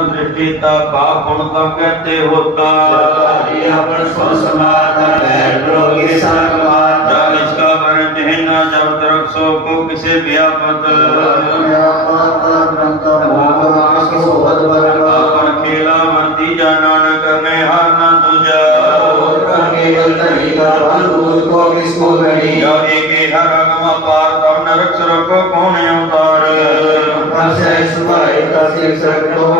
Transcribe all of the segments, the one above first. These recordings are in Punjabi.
पीता पाप गुण का कहते होता जतारी अपन स्व समाज बैठ रोगी संगवान जब इसका वर्ण चिन्ह जब तरक सो को किसे व्यापत आपन खेला मरती जा नानक में हार न तुझा या एक हर अगम पार तब नरक सरक कौन अवतार जब पे आप अपनी जो तरे तब कौन डर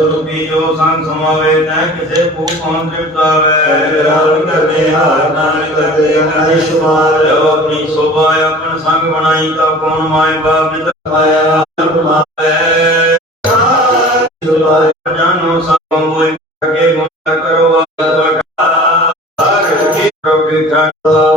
ਰੂਪੀ ਜੋ ਸੰਗ ਸਮਾਵੇ ਤੈ ਕਿਸੇ ਕੋ ਕੌਣ ਤ੍ਰਿਪਤਾਵੇ ਰਾਮ ਕਰਨੇ ਹਾਰ ਨਾਨਕ ਕਰਤੇ ਅਨਾਇ ਸ਼ੁਮਾਰ ਜੋ ਆਪਣੀ ਸੋਭਾ ਆਪਣ ਸੰਗ ਬਣਾਈ ਤਾ ਕੌਣ ਮਾਇ ਬਾਪ ਨੇ ਤਪਾਇਆ ਰਮਾਵੇ ਜਾਨੋ ਸਭ ਹੋਏ ਅਗੇ ਗੁਣ ਕਰੋ ਆਤਮਾ ਹਰ ਕੀ ਪ੍ਰਭ ਦੀ ਖਾਤਾ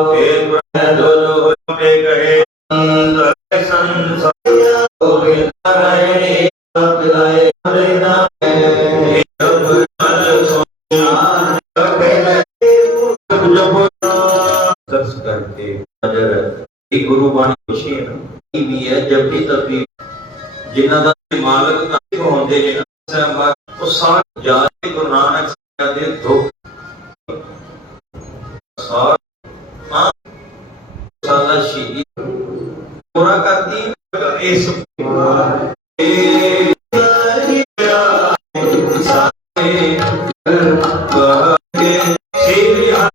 फोकस करके ਨਜ਼ਰ ਇਹ ਗੁਰੂ ਬਾਣੀ ਖੁਸ਼ੀ ਹੈ ਵੀ ਹੈ ਜਪੀ ਤਪੀ ਜਿਨ੍ਹਾਂ ਦਾ ਮਾਲਕ ਤਾਂ ਹੁੰਦੇ ਨੇ ਸਹਿਮਾ ਉਹ ਸਾਰੇ ਜਾਣੇ ਗੁਰੂ ਨਾਨਕ ਸਾਹਿਬ ਦੇ ਦੁੱਖ ਸਾਰਾ ਸਾਲਾ ਸ਼ਹੀਦੀ। ਪੂਰਾ ਕਰਦੀ ਇਸ ਸਾਰੇ ਵਹਗੇ ਸੇਵਿਆ